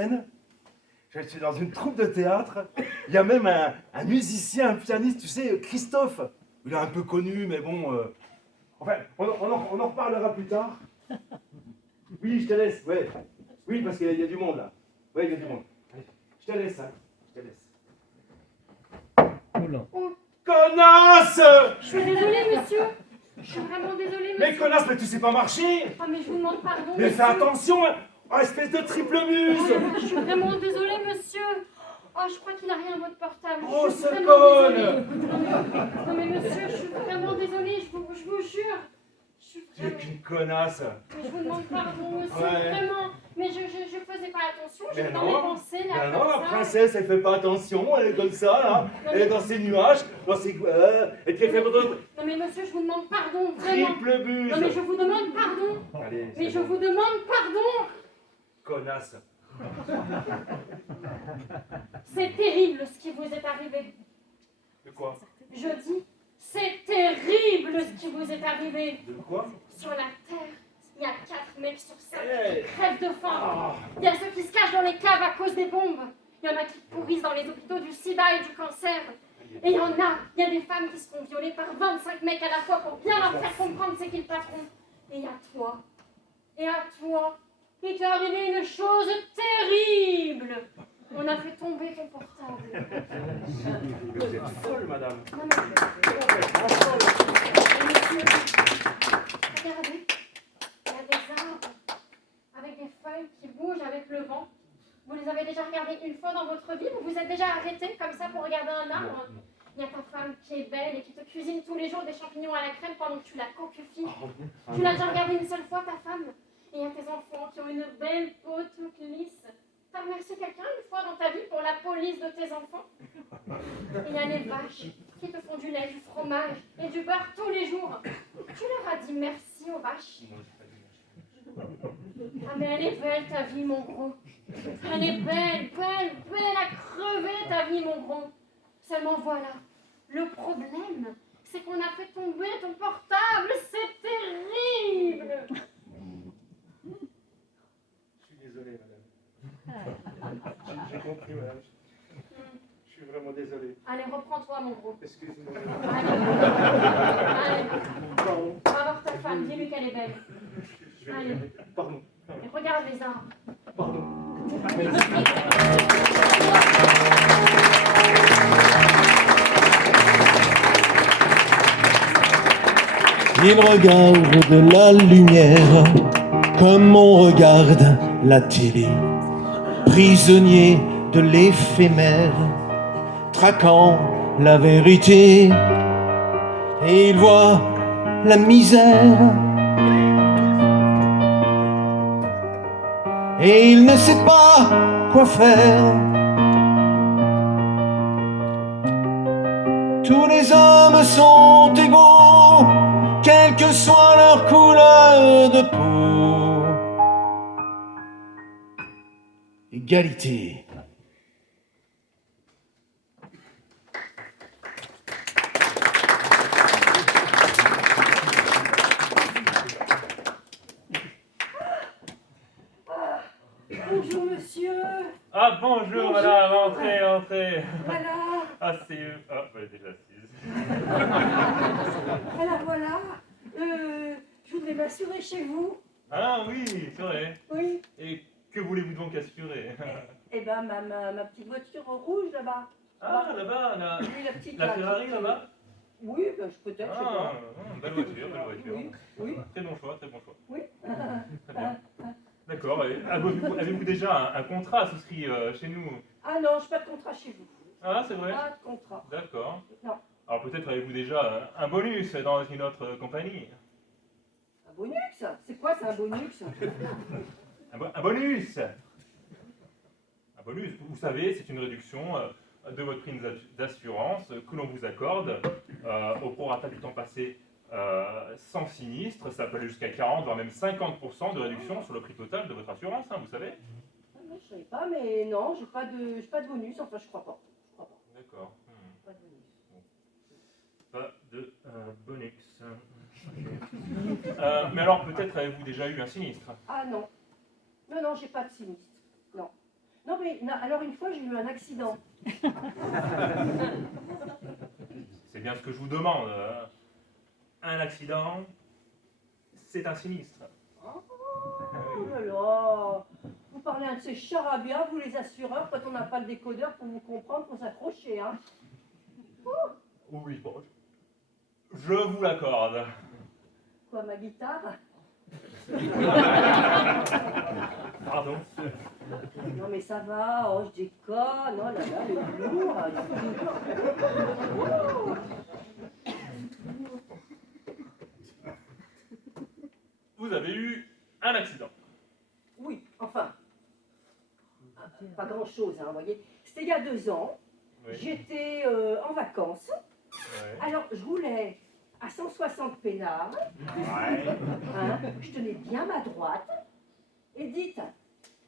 Je suis dans une troupe de théâtre. Il y a même un musicien, un pianiste, tu sais, Christophe. Il est un peu connu, mais bon. Enfin, on en reparlera plus tard. Oui, je te laisse, ouais. Oui, parce qu'il y a du monde là. Ouais, il y a du monde. Allez, je te laisse, hein. Je te laisse. Oula. Connasse! Je suis désolée, monsieur. Je suis vraiment désolée, monsieur. Mais connasse, mais tu sais pas marcher! Ah, mais je vous demande pardon, Mais monsieur. fais attention, hein. Oh, espèce de triple Oh muse! là là, je suis vraiment désolée, monsieur. Oh, je crois qu'il a rien votre portable. Oh, Je suis ce vraiment conne! désolée. Non, mais monsieur, je suis vraiment désolée, je vous jure. Je suis Tu es vraiment... qu'une connasse! Mais je vous demande pardon, monsieur, Ouais. vraiment. Mais je faisais pas attention, Mais j'étais dans non. mes pensées, là, Ben non, comme la ça. princesse, elle fait pas attention, elle est comme ça, là. Elle est dans ses nuages, dans ses... et puis elle fait votre Non, mais monsieur, je vous demande pardon, vraiment. triple buse! Non, mais je vous demande pardon. Allez, Mais c'est je bon. vous demande pardon. Connasse! C'est terrible ce qui vous est arrivé. De quoi? Je dis, c'est terrible ce qui vous est arrivé. De quoi? Sur la terre, il y a 4 mecs sur 5 Hey. qui crèvent de faim. Ah. Il y a ceux qui se cachent dans les caves à cause des bombes. Il y en a qui pourrissent dans les hôpitaux du sida et du cancer. Et il y a des femmes qui se font violer par 25 mecs à la fois pour bien leur faire comprendre c'est qui le patron. Et à toi, il t'est arrivé une chose terrible. On a fait tomber ton portable. Vous êtes folle, madame. Non, mais... Complètement folle. Monsieur, regardez, il y a des arbres avec des feuilles qui bougent avec le vent. Vous les avez déjà regardés une fois dans votre vie? Vous vous êtes déjà arrêté comme ça pour regarder un arbre? Il y a ta femme qui est belle et qui te cuisine tous les jours des champignons à la crème pendant que tu la cocufies. Tu l'as déjà regardé une seule fois, ta femme? Et il y a tes enfants qui ont une belle peau toute lisse. T'as remercié quelqu'un une fois dans ta vie pour la police de tes enfants? Et il y a les vaches qui te font du lait, du fromage et du beurre tous les jours. Tu leur as dit merci aux vaches? Ah, mais elle est belle ta vie, mon gros. Elle est belle, belle, belle à crever ta vie, mon gros. Seulement voilà, le problème, c'est qu'on a fait tomber ton portable. C'est terrible. Je suis désolé, madame. J'ai compris, madame. Je suis vraiment désolé. Allez, reprends-toi, mon gros. Excuse-moi. Allez, Pardon. va voir ta femme, dis-lui qu'elle est belle. Je vais Allez. Pardon. Et regarde les arbres. Pardon. Il regarde la lumière comme on regarde la télé, prisonnier de l'éphémère, traquant la vérité. Et il voit la misère et il ne sait pas quoi faire. Tous les hommes sont égaux, quelle que soit leur couleur de peau. Égalité. Bonjour monsieur, Ah bonjour madame, entrez. voilà, Ah c'est eux. Ah, elle est déjà assise. alors voilà, je voudrais m'assurer chez vous, Ah oui, c'est vrai. oui, Et que voulez-vous donc assurer? et ben ma petite voiture en rouge là-bas, Ah là-bas, oui la petite la là, Ferrari petite, là-bas? oui, ben, peut-être, je sais Ah, pas, belle voiture, belle voiture. oui, oui, Très bon choix, très bon choix. oui, Très bien. D'accord, et avez-vous déjà un contrat souscrit chez nous? ah non, je n'ai pas de contrat chez vous, Ah c'est vrai? pas de contrat, D'accord. non, Alors peut-être avez-vous déjà un bonus dans une autre compagnie? un bonus, c'est quoi c'est un bonus? Un bonus! Un bonus, vous savez, c'est une réduction de votre prime d'assurance que l'on vous accorde au prorata du temps passé sans sinistre. Ça peut aller jusqu'à 40, voire même 50% de réduction sur le prix total de votre assurance, hein, vous savez? Ah non, je ne savais pas, mais non, j'ai pas de bonus, enfin je crois pas, D'accord. pas de bonus. Pas de bonus. Ok. Mais alors peut-être avez-vous déjà eu un sinistre? Ah non, non, j'ai pas de sinistre, non. Non, mais alors une fois, j'ai eu un accident. C'est bien ce que je vous demande. Un accident, c'est un sinistre. Oh là là. Vous parlez un de ces charabia, vous les assureurs, quand on n'a pas le décodeur pour vous comprendre, faut s'accrocher, hein. Oui, bon, je vous l'accorde. Quoi, ma guitare? Pardon. Non mais ça va, oh je déconne, oh là là, le lourd. Vous avez eu un accident. Oui, enfin, pas grand chose, hein, vous voyez. C'était il y a 2 ans, Oui. j'étais en vacances, Ouais. alors je roulais à 160 pénards, Ouais. hein, je tenais bien ma droite, et dites,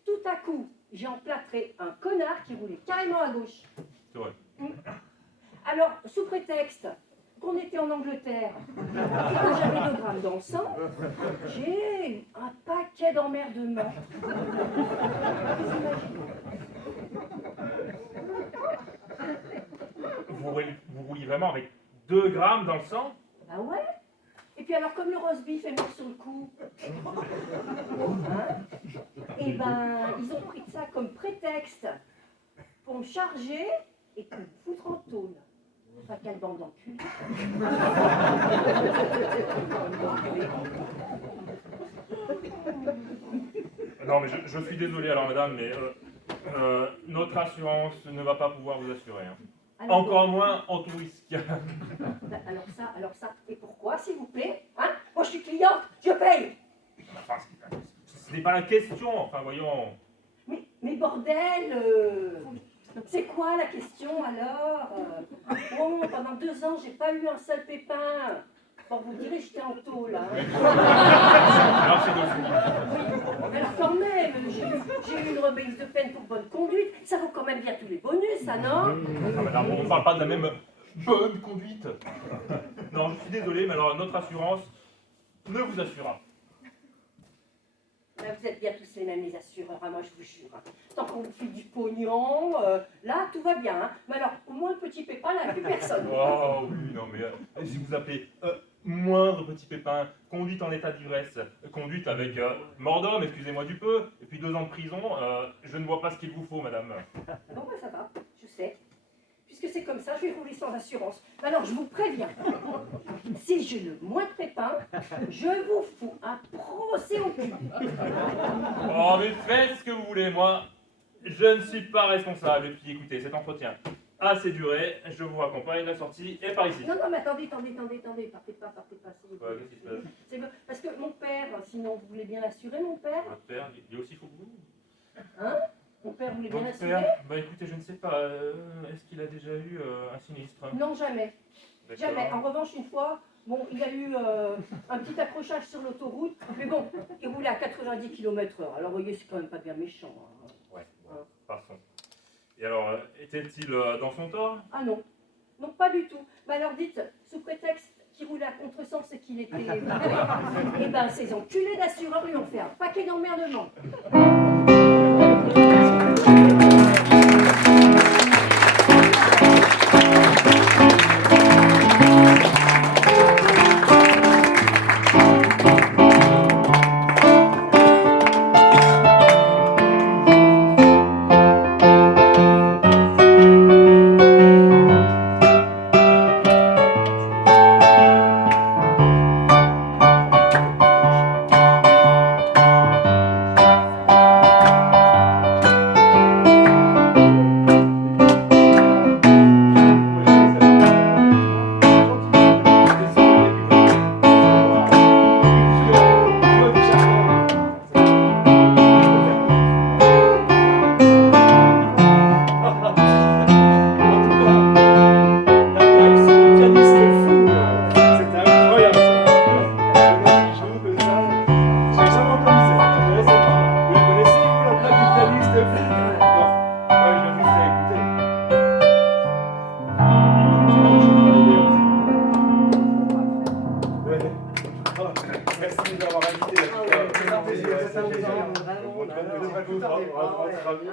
tout à coup, j'ai emplâtré un connard qui roulait carrément à gauche. C'est vrai. Alors, sous prétexte qu'on était en Angleterre, et que j'avais 2 grammes dans le sang, j'ai eu un paquet d'emmerdements. Vous imaginez? Vous rouliez vraiment avec 2 grammes dans le sang? Ah ouais? Et puis alors, comme le roast beef est mort sur le coup, hein, et ben, ils ont pris ça comme prétexte pour me charger et pour me foutre en tôle. Enfin, quelle bande d'enculés. Non, mais je suis désolé alors, madame, mais notre assurance ne va pas pouvoir vous assurer. Hein. Alors, Encore moins en tout risque. alors ça, et pourquoi, s'il vous plaît? Hein? Moi, je suis cliente, je paye. Enfin, ce n'est pas la question. Enfin, voyons. Mais bordel, c'est quoi la question alors? Bon, pendant 2 ans, j'ai pas eu un seul pépin. Bon, vous direz, j'étais en tôle, hein. Alors, c'est dossier. Oui, alors quand même, j'ai eu une remise de peine pour bonne conduite. Ça vaut quand même bien tous les bonus, ça, non? Ah, madame, on ne parle pas de la même bonne conduite. Non, je suis désolé, mais alors notre assurance ne vous assurera. Là, vous êtes bien tous les mêmes, les assureurs, hein, moi je vous jure. Hein. Tant qu'on vous fait du pognon, là, tout va bien. Hein. Mais alors, au moins le petit pépin, là, plus personne. Oh oui, non, mais si vous appelez moindre petit pépin, conduite en état d'ivresse, conduite avec mort d'homme, excusez-moi du peu, et puis 2 ans de prison, je ne vois pas ce qu'il vous faut, madame. Bon, ben ça va, je sais. Puisque c'est comme ça, je vais rouler sans assurance. Alors, je vous préviens, si j'ai le moindre pépin, je vous fous un procès au cul. Oh, mais faites ce que vous voulez, moi, je ne suis pas responsable. Et puis écoutez, cet entretien a assez duré, je vous raccompagne, la sortie est par ici. Non, mais attendez, partez pas, s'il vous plaît. Qu'est-ce qui se passe? C'est bon, parce que mon père, sinon vous voulez bien l'assurer, mon père? Votre père, il est aussi fou que vous? Hein? Mon père voulait bien Votre l'assurer? père, bah écoutez, je ne sais pas, est-ce qu'il a déjà eu un sinistre? Non, jamais. D'accord. Jamais. En revanche, une fois, bon, il a eu un petit accrochage sur l'autoroute, mais bon, il roulait à 90 km/h. Alors, vous voyez, c'est quand même pas bien méchant. Hein. Ouais, bon, passons. Et alors, était-il dans son tort? Ah non, non, pas du tout. Mais alors, dites, sous prétexte qu'il roulait à contresens et qu'il était... Eh ben, ces enculés d'assureurs lui ont fait un paquet d'emmerdements.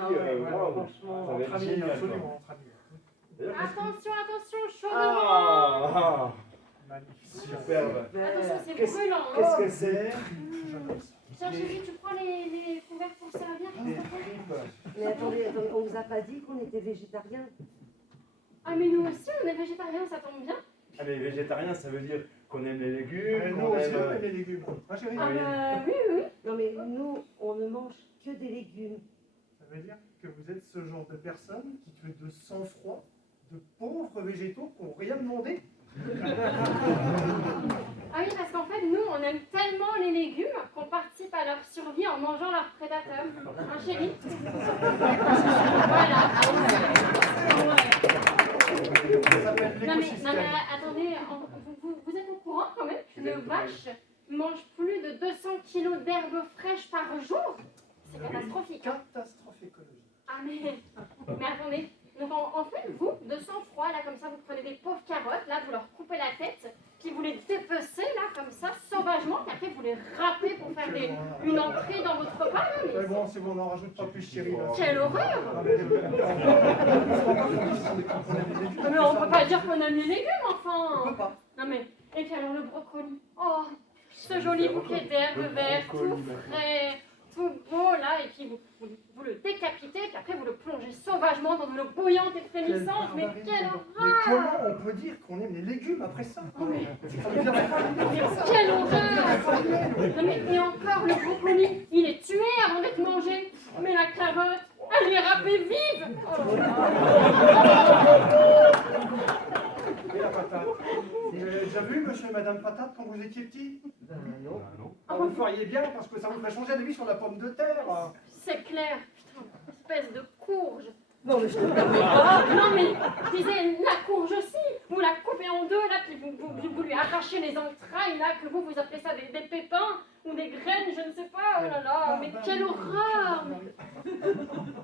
waouh, franchement. ça va être génial, quoi. Absolument, entre amis. D'ailleurs, qu'est-ce que- Attention, attention, chaud devant. Ah, Magnifique. superbe. Attention, c'est Qu'est-ce- brûlant. Qu'est-ce que c'est? Tiens, chérie, tu prends les couverts pour servir. Des tripes. Mais attendez, on vous a pas dit qu'on était végétarien? Ah, mais nous aussi, on est végétariens, ça tombe bien. Ah, mais végétarien, ça veut dire qu'on aime les légumes, Nous qu'on aussi, aime... on aime les légumes. Hein, chérie? Ah, bah, oui, oui. Non mais nous, on ne mange que des légumes. Ça veut dire que vous êtes ce genre de personne qui fait de sang-froid, de pauvres végétaux qui n'ont rien demandé. Ah oui, parce qu'en fait, nous, on aime tellement les légumes qu'on participe à leur survie en mangeant leurs prédateurs. Hein, chérie? Voilà. Ça s'appelle Non mais l'écosystème. attendez, vous êtes au courant quand même qu'une vache mange plus de 200 kilos d'herbes fraîches par jour? C'est catastrophique. Catastrophe écologique. Ah mais attendez, donc en fait vous, de sang-froid, là comme ça, vous prenez des pauvres carottes, là vous leur coupez la tête, puis vous les dépecez là comme ça, sauvagement, puis après vous les râpez pour faire une entrée dans votre repas là, Mais mais bon, c'est bon, on n'en rajoute pas plus, chérie. Là. quelle horreur! Ah, mais, Ah, mais on peut pas dire qu'on aime les légumes On enfin! peut pas. Non mais, et puis alors le brocoli, oh, ce joli bouquet d'herbes vertes, tout frais, tout beau là, et puis vous le décapitez, puis après vous le plongez sauvagement dans de l'eau bouillante et frémissante, mais quelle Mais comment on peut dire qu'on aime les légumes après ça? Oh, mais- Ça me vient pas l'idée. quelle horreur! Non mais, et encore le brocoli, il est tué avant d'être mangé, mais la carotte, elle est râpée vive! Oh là là. Et la patate. Vous avez déjà vu monsieur et madame patate quand vous étiez petits? Non. Ah, vous le feriez bien parce que ça vous ferait changer d'avis sur la pomme de terre. C'est clair, putain, espèce de courge. Non mais je te permets pas. Non mais, disais, la courge aussi, vous la coupez en deux là, puis vous lui arrachez les entrailles là, que vous appelez ça des pépins ou des graines, je ne sais pas, oh là là, mais quelle horreur!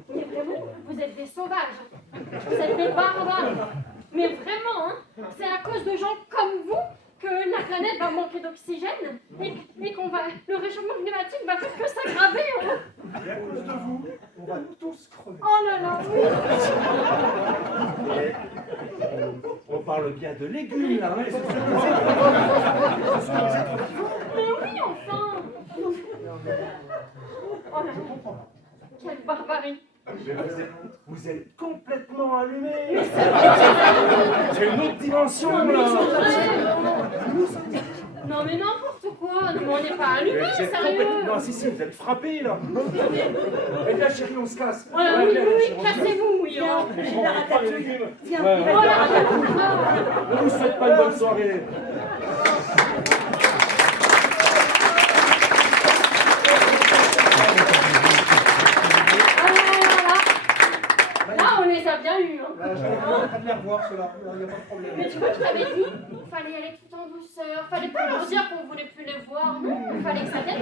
Mais vraiment, vous êtes des sauvages, vous êtes des barbares, mais vraiment, hein, c'est à cause de gens comme vous que la planète va manquer d'oxygène et qu'on va, le réchauffement climatique va faire que s'aggraver. Hein. Et à cause de vous, on va tous crever. Oh là là, oui. Et on parle bien de légumes, là. Ce sont les êtres vivants. Mais oui, enfin. Oh là là, Je comprends pas. quelle barbarie. Mais vous êtes complètement allumés. Mais c'est vrai. C'est une autre dimension, Non mais là. non mais n'importe quoi, non mais on n'est pas allumés, Vous êtes sérieux. complètement... Non, si, vous êtes frappés, là. Et là, chérie, on se casse. Voilà, Ouais, oui, viens, oui, chérie, on se casse. cassez-vous, oui. Hein. J'ai la ratatouille. Viens, Ouais, ouais. Oh la ratatouille. Ne vous souhaite pas une bonne soirée. Là, on les a bien eus. Hein. Là, je vais de les revoir, ceux-là. Il n'y a pas de problème. Mais tu vois, je t'avais dit, il fallait y aller tout en douceur. Fallait pas leur dire qu'on voulait plus les voir. Non, il fallait que ça vienne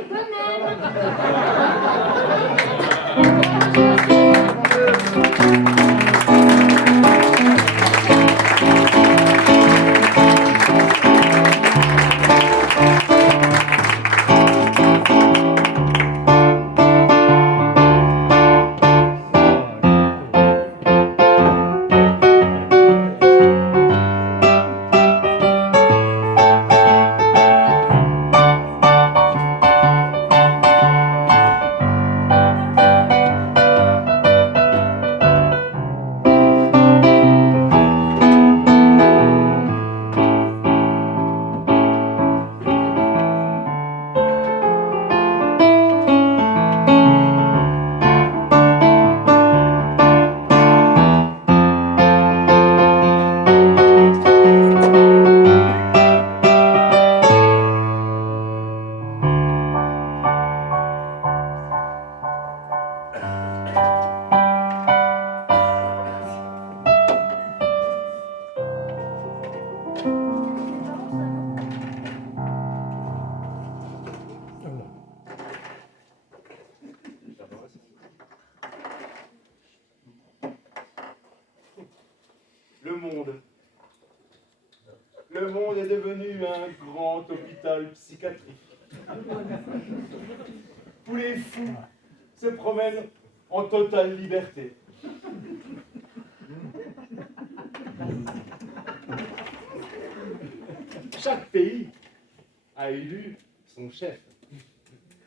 Le monde est devenu un grand hôpital psychiatrique. Tous les fous se promènent en totale liberté. Chaque pays a élu son chef,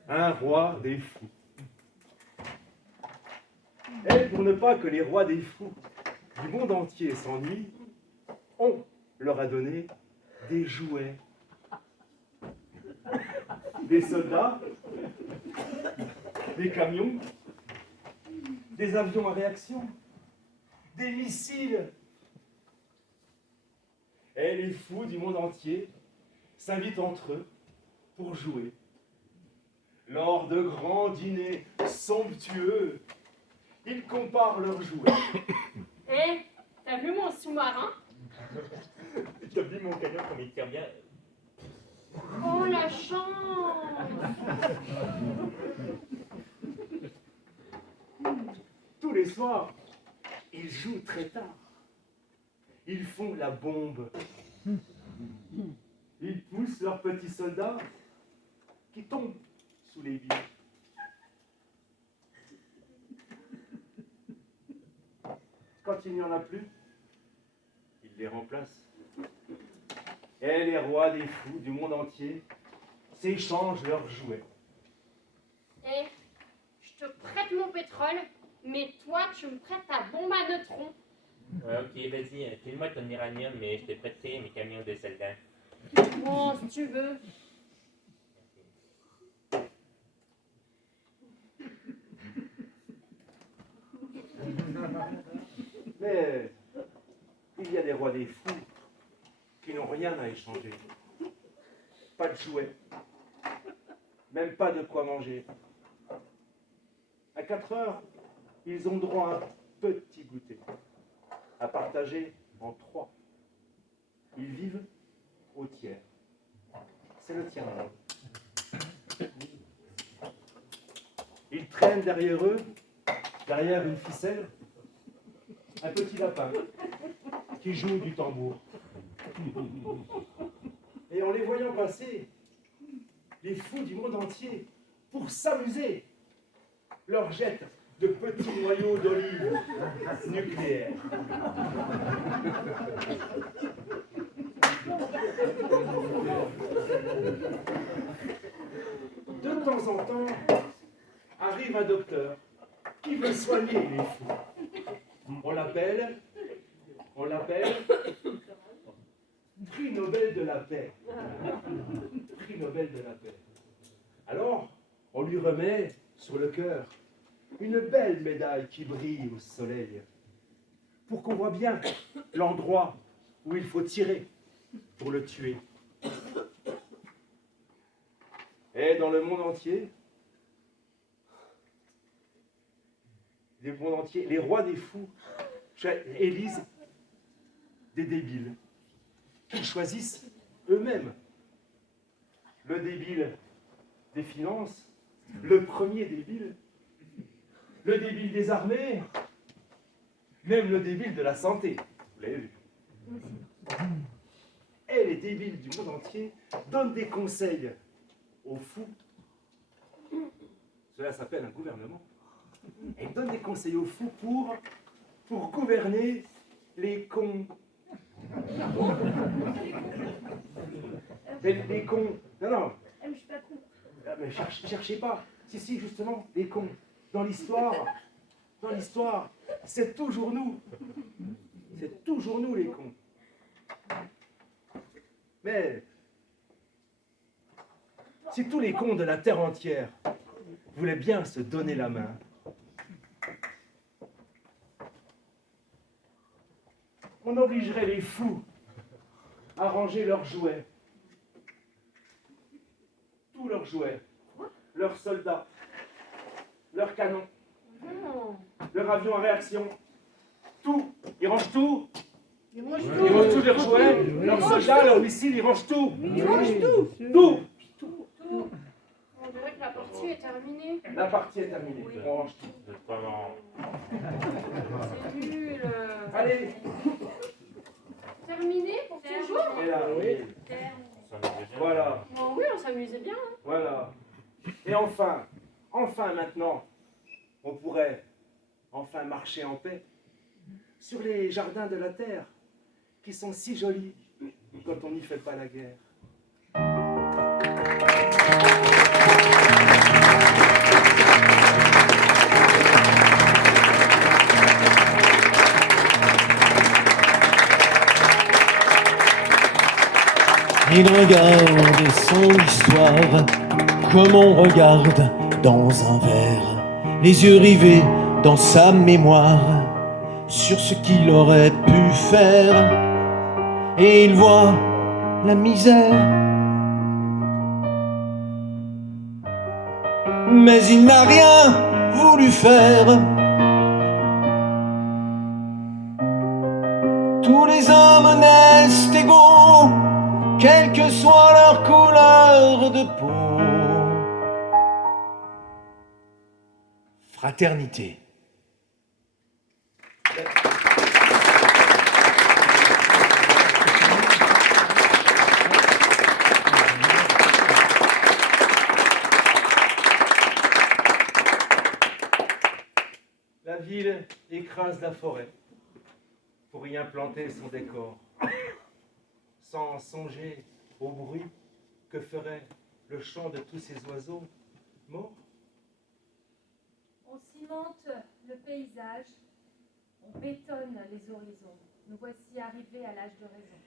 un roi des fous. Et pour ne pas que les rois des fous du monde entier s'ennuient, on leur a donné des jouets, des soldats, des camions, des avions à réaction, des missiles. Et les fous du monde entier s'invitent entre eux pour jouer. Lors de grands dîners somptueux, ils comparent leurs jouets. Eh, t'as vu mon sous-marin? Tu as vu mon canyon comme il tire bien. Oh, la chance! Tous les soirs, ils jouent très tard. Ils font la bombe. Ils poussent leurs petits soldats qui tombent sous les billes. Quand il n'y en a plus, ils les remplacent. Et les rois des fous du monde entier s'échangent leurs jouets. Eh, je te prête mon pétrole, mais toi, tu me prêtes ta bombe à neutrons. Ok, vas-y, file-moi ton uranium, mais je t'ai prêté mes camions de soldats. Bon, si tu veux. Mais il y a des rois des fous qui n'ont rien à échanger. Pas de jouets, même pas de quoi manger. À 4 heures, ils ont droit à un petit goûter, à partager en 3. Ils vivent au tiers. C'est le tiers-monde. Ils traînent derrière eux, derrière une ficelle, un petit lapin qui joue du tambour. Et en les voyant passer, les fous du monde entier, pour s'amuser, leur jettent de petits noyaux d'olive nucléaires. De temps en temps, arrive un docteur qui veut soigner les fous. On l'appelle prix Nobel de la paix. Prix Nobel de la paix. Alors, on lui remet sur le cœur une belle médaille qui brille au soleil, pour qu'on voit bien l'endroit où il faut tirer pour le tuer. Et dans le monde entier, les rois des fous élisent des débiles qu'ils choisissent eux-mêmes. Le débile des finances, le premier débile, le débile des armées, même le débile de la santé. Vous l'avez vu. Et les débiles du monde entier donnent des conseils aux fous. Cela s'appelle un gouvernement. Et ils donnent des conseils aux fous pour gouverner les cons. Mais les cons. Non. Je suis pas con. Ah, mais cherchez pas. Si, justement, les cons. Dans l'histoire, c'est toujours nous. C'est toujours nous, les cons. Mais si tous les cons de la terre entière voulaient bien se donner la main, on obligerait les fous à ranger leurs jouets. Tous leurs jouets, leurs soldats, leurs canons, leurs avions à réaction, tout. Ils rangent tout. Ils rangent tous leurs jouets, leurs soldats, leurs missiles, ils rangent tout. Ils rangent tout. Tout. On dirait que la partie est terminée. La partie est terminée. On range tout. C'est pas marrant. C'est nul. Allez. Terminé pour toujours? Et là, oui. Ça me fait bien. Voilà. Bon, oui, on s'amusait bien. Hein. Voilà. Et enfin maintenant, on pourrait enfin marcher en paix sur les jardins de la terre qui sont si jolis quand on n'y fait pas la guerre. Il regarde son histoire comme on regarde dans un verre, les yeux rivés dans sa mémoire sur ce qu'il aurait pu faire, et il voit la misère, mais il n'a rien voulu faire. Tous les hommes naissent égaux, quelle que soit leur couleur de peau. Fraternité. La ville écrase la forêt pour y implanter son décor, sans songer au bruit que ferait le chant de tous ces oiseaux morts. On cimente le paysage, on bétonne les horizons. Nous voici arrivés à l'âge de raison.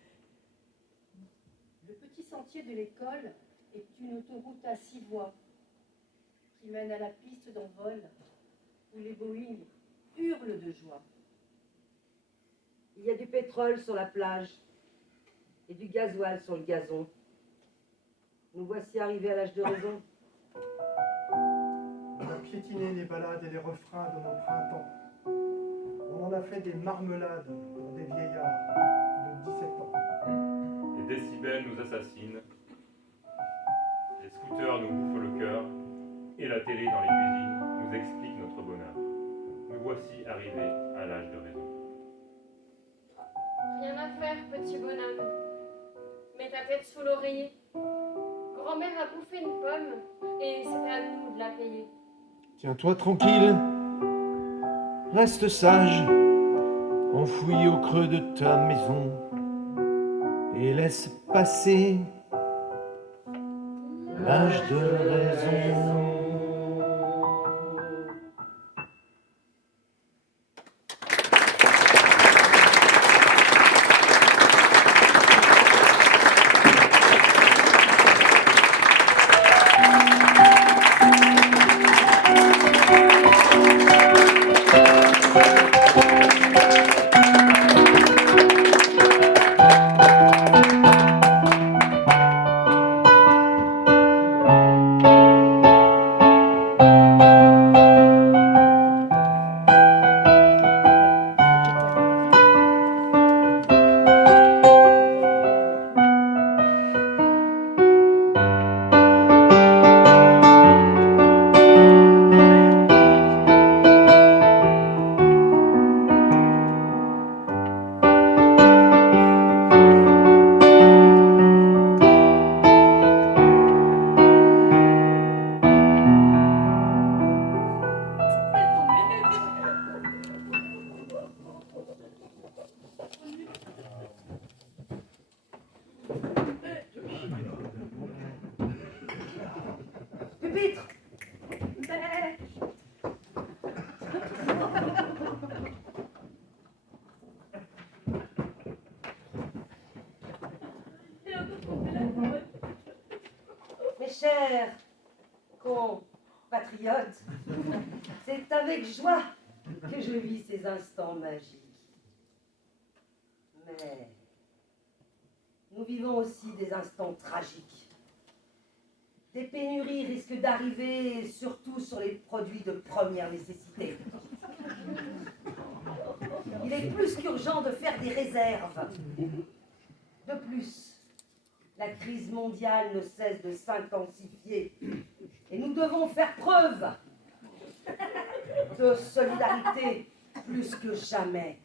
Le petit sentier de l'école est une autoroute à 6 voies qui mène à la piste d'envol où les Boeing hurlent de joie. Il y a du pétrole sur la plage et du gasoil sur le gazon. Nous voici arrivés à l'âge de raison. On a piétiné les ballades et les refrains de nos printemps. On en a fait des marmelades pour des vieillards de 17 ans. Les décibels nous assassinent, les scooters nous bouffent le cœur, et la télé dans les cuisines nous explique notre bonheur. Nous voici arrivés à l'âge de raison. Rien à faire, petit bonhomme. Mets ta tête sous l'oreiller. Grand-mère a bouffé une pomme et c'est à nous de la payer. Tiens-toi tranquille, reste sage, enfoui au creux de ta maison, et laisse passer l'âge de raison. Pupitre! Mes chers compatriotes, c'est avec joie que je vis ces instants magiques. Mais nous vivons aussi des instants tragiques. Des pénuries risquent d'arriver, surtout sur les produits de première nécessité. Il est plus qu'urgent de faire des réserves. De plus, la crise mondiale ne cesse de s'intensifier et nous devons faire preuve de solidarité plus que jamais.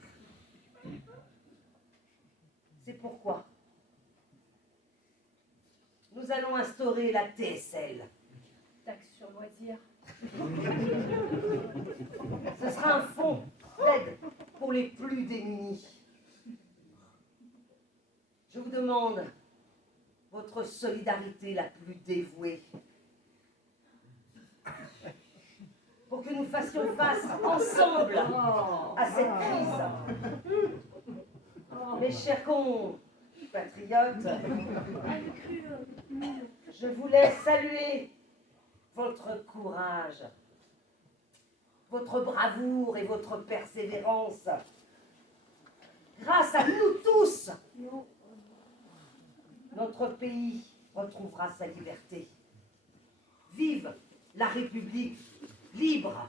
C'est pourquoi nous allons instaurer la TSL. Taxe sur loisirs. Ce sera un fonds d'aide pour les plus démunis. Je vous demande votre solidarité la plus dévouée pour que nous fassions face ensemble à cette crise. Mes chers compatriotes, je voulais saluer votre courage, votre bravoure et votre persévérance. Grâce à nous tous, notre pays retrouvera sa liberté. Vive la République libre!